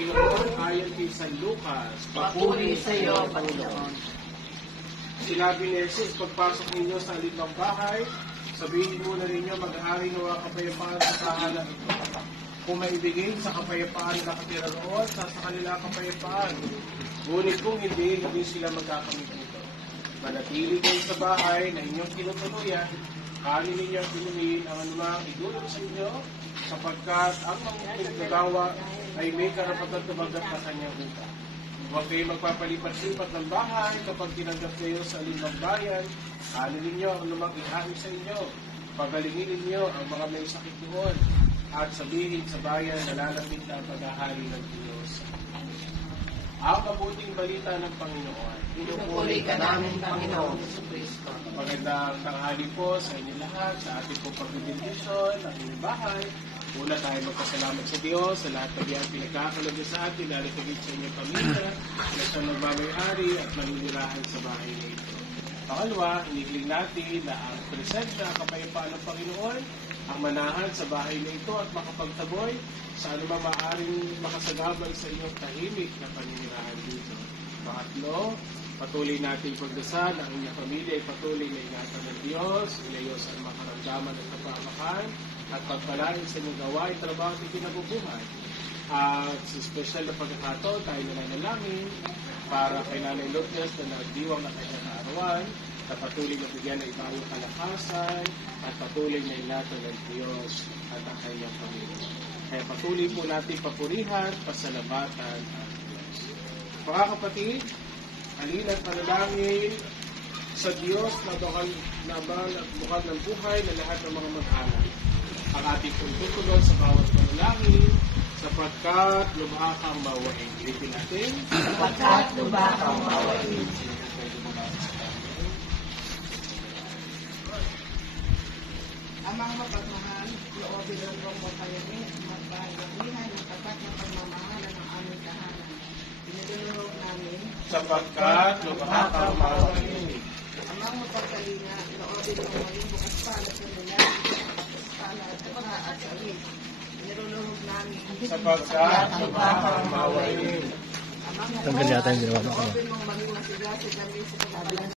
Panginoon ayon kay San Lucas. Papuri sa iyo, Panginoon. Sinabi ni Jesus, pagpasok ninyo sa alindang bahay, sabihin muna ninyo, mag-ahari nawa kapayapaan sa tahanan ito. Kung maibigay sa kapayapaan na katira roon, sa kanila kapayapaan. Ngunit kung hindi sila magkakamit nito. Manatili kayo sa bahay na inyong tinutuluyan, kanin ninyong pinuhin ang anumang idulog sa inyo, sapagkat ang mga pinagagawa ay may karapatan tumagat na kanyang utang. Huwag kayo magpapalipat-lipat ng bahay kapag tinanggap kayo sa alinang bayan, kanin ninyo ang anumang ihain sa inyo, pagalingin ninyo ang mga may sakit noon, at sabihin sa bayan na lalapit na ang paghahari ng Diyos. Ang mabuting balita ng Panginoon. Pinupuri ka namin, Panginoon Jesucristo. Magandang tanghali po sa inyo lahat, sa ating pong pagbibindisyon, ng inyong bahay. Una tayo magpasalamat sa Diyos sa lahat ng iyang pinagkakalaga sa atin, lalagay sa inyong pamilya, na siyang nagmamayari at manunirahan sa bahay na ito. Pangalawa, hinigling natin na ang presensya, kapayapaan ng Panginoon, ang manahan sa bahay na ito at makapagtaboy sa anumang maaaring makasagabal sa inyong tahimik na paninirahan dito. Pangatlo, patuloy natin pagdasal ang inyong pamilya ay patuloy na ingatan ng Diyos, ilayos ang makaramdaman at kapamakan, at pagpalain sa inyong gawain, trabaho at ikinabubuhay. At sa special na pagkakataon, tayo nananalangin para kay Nanay Lourdes na nagdiwang na kanyang kaarawan, na patuloy na bigyan ng ibang kalakasan, at patuloy na ingatan ng Diyos at ang kanyang pamilya. Kaya patuloy po natin papurihan, pasalamatan ang Diyos. Mga kapatid, halina't panalangin sa Diyos na naman at bukal ng buhay na lahat ng mga mag-anak. Ang ating pagtutunan sa bawat panalangin, sapagkat lubha kang mawain. Ilipin natin. Sapagkat lubha kang mawain. Amang mapagmahal, loobin ng mo kayo rin, magpahalagihan ng tapat na pagmamahalan ng aming tahanan. Pinagulurog namin, Sapagkat lubha kang mawain. amang mapagkalinga, loobin ng maging bukas pala sa lalaki, bukas pala at saka at sawit. Pinagulurog namin, Sapagkat lubha kang mawain. amang Tanggal yata yung ginawa mo. loobin mong maging masigasig ang sa